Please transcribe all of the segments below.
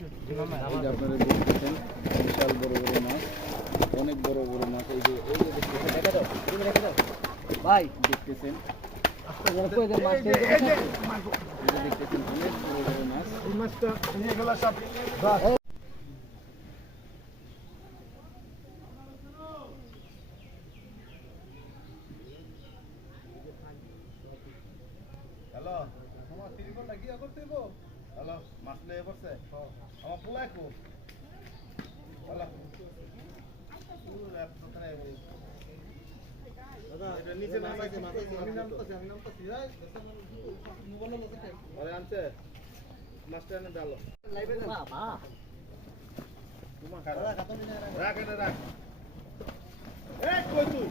আপনারা দেখতেছেন বিশাল বড় বড় মাছ অনেক বড় বড় মাছ এই যে এই যে দেখতেছেন ভাই দেখতেছেন দেখতেছেন অনেক বড় বড় মাছ হ্যালো তোমার টেলিফোনটা কি করতে হ্যালো মাছ লয়ে পড়ছে আমার পোলাই কো হ্যালো নিচে নামাইছে আমি নামতেছি আমি নামতেছি আনছে মাছটা এনে ডালো রাখ এটা রাখ এই কই তুই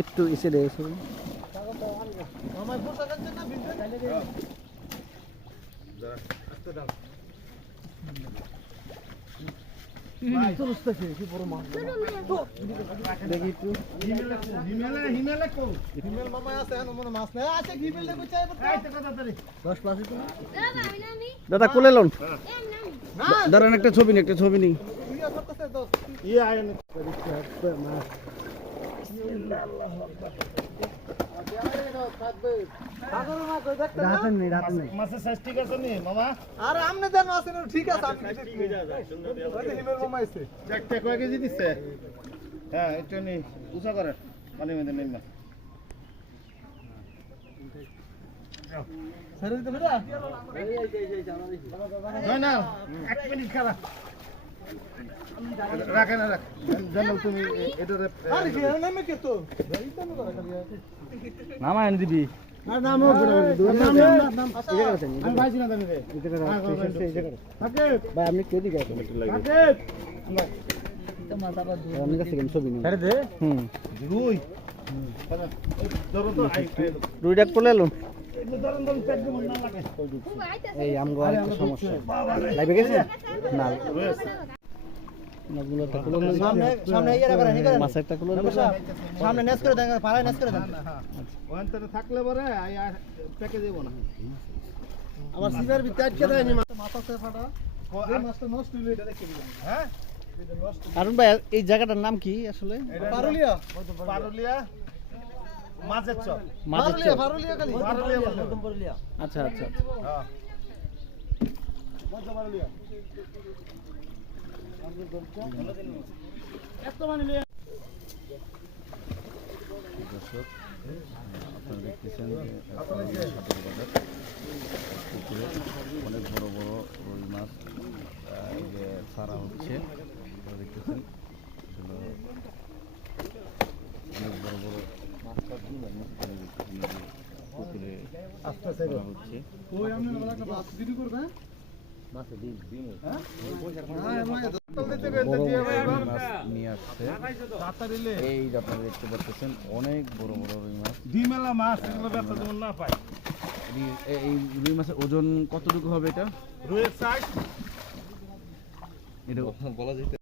একটু এসে দাদা কোলে লোন। নামি। দাঁড়ান একটা ছবি নি একটা ছবি নেই ঠিক আছে হয়ে দিচ্ছে হ্যাঁ একটু নি উঁচা করে পানি মধ্যে নেই না না এক মিনিট খারাপ রাখে না রাখ জানো তুমি এটারে আরে কি নামে কে তো নামা এনে দিবি আর নাম ও নাম নাম নাম আমি না রে ভাই আপনি কে দিকে আছেন কাছে ছবি দে হুম রুই ধরো তো আই এই আমগো আরেকটা সমস্যা লাইভে গেছে না থাকলে পরে আই প্যাকে দেবো না। আবার সিজার ভিতরে আটকে দেয়নি মাথা ফাটা। এই মাছটা নষ্ট হইল এটা দেখে দিবেন হ্যাঁ? আরুন ভাই এই জায়গাটার নাম কি আসলে? পারুলিয়া। পারুলিয়া। মাছের চর পারুলিয়া পারুলিয়া খালি। পারুলিয়া বলে। আচ্ছা আচ্ছা আচ্ছা। হ্যাঁ। পারুলিয়া। আপনারা দেখতেছেন পুকুরে অনেক বড় বড় রুই মাছ এই হচ্ছে দেখতেছেন অনেক বড় বড় যে পুকুরে হচ্ছে। নিয়ে আসছে এই যে আপনারা দেখতে পাচ্ছেন অনেক বড় বড় রুই মাছ ডিমেলা মাছ এগুলো ব্যবসা যেমন না পায় এই- রুই মাছের ওজন কতটুকু হবে এটা? রুইয়ের সাইজ এটা